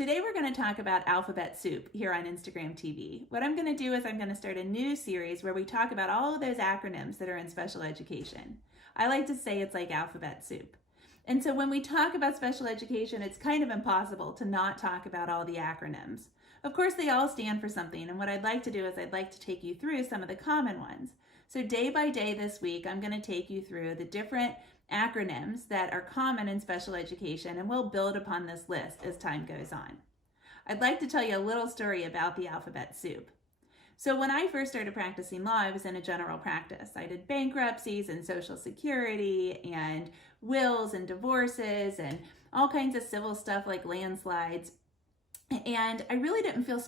Today we're going to talk about alphabet soup here on Instagram TV. What I'm going to do is I'm going to start a new series where we talk about all of those acronyms that are in special education. I like to say it's like alphabet soup. And so when we talk about special education, it's kind of impossible to not talk about all the acronyms. Of course, they all stand for something, and what I'd like to do is I'd like to take you through some of the common ones. So day by day this week, I'm going to take you through the different acronyms that are common in special education, and we'll build upon this list as time goes on. I'd like to tell you a little story about the alphabet soup. So when I first started practicing law, I was in a general practice. I did bankruptcies and Social Security and wills and divorces and all kinds of civil stuff like landslides. And I really didn't feel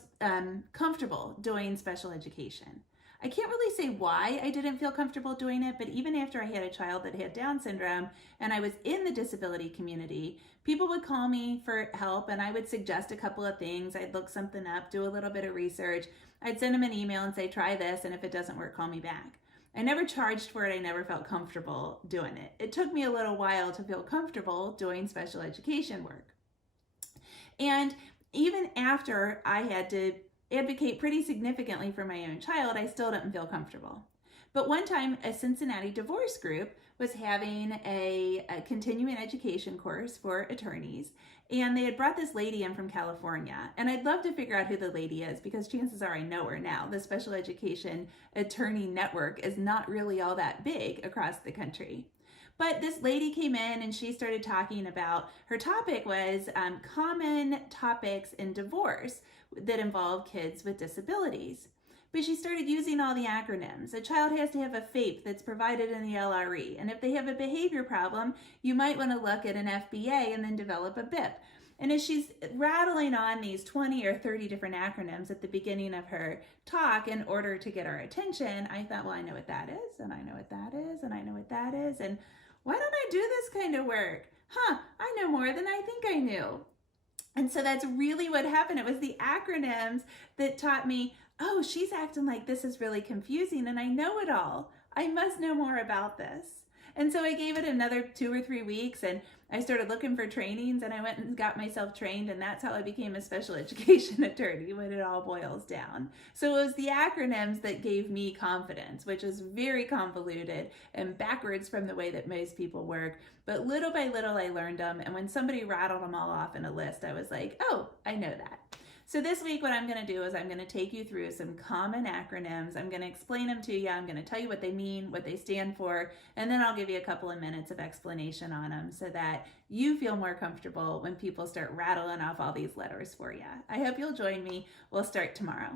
comfortable doing special education. I can't really say why I didn't feel comfortable doing it, but even after I had a child that had Down syndrome and I was in the disability community, people would call me for help and I would suggest a couple of things. I'd look something up, do a little bit of research. I'd send them an email and say, try this, and if it doesn't work, call me back. I never charged for it. I never felt comfortable doing it. It took me a little while to feel comfortable doing special education work. And even after I had to advocate pretty significantly for my own child, I still didn't feel comfortable. But one time, a Cincinnati divorce group was having a continuing education course for attorneys, and they had brought this lady in from California. And I'd love to figure out who the lady is because chances are I know her now. The special education attorney network is not really all that big across the country. But this lady came in and she started talking about, her topic was common topics in divorce that involve kids with disabilities. But she started using all the acronyms. A child has to have a FAPE that's provided in the LRE. And if they have a behavior problem, you might want to look at an FBA and then develop a BIP. And as she's rattling on these 20 or 30 different acronyms at the beginning of her talk in order to get our attention, I thought, well, I know what that is, and I know what that is, and I know what that is, and why don't I do this kind of work? I know more than I think I knew. And so that's really what happened. It was the acronyms that taught me, oh, she's acting like this is really confusing and I know it all. I must know more about this. And so I gave it another 2 or 3 weeks and I started looking for trainings and I went and got myself trained, and that's how I became a special education attorney when it all boils down. So it was the acronyms that gave me confidence, which is very convoluted and backwards from the way that most people work. But little by little I learned them, and when somebody rattled them all off in a list, I was like, oh, I know that. So this week what I'm going to do is I'm going to take you through some common acronyms. I'm going to explain them to you. I'm going to tell you what they mean, what they stand for, and then I'll give you a couple of minutes of explanation on them so that you feel more comfortable when people start rattling off all these letters for you. I hope you'll join me. We'll start tomorrow.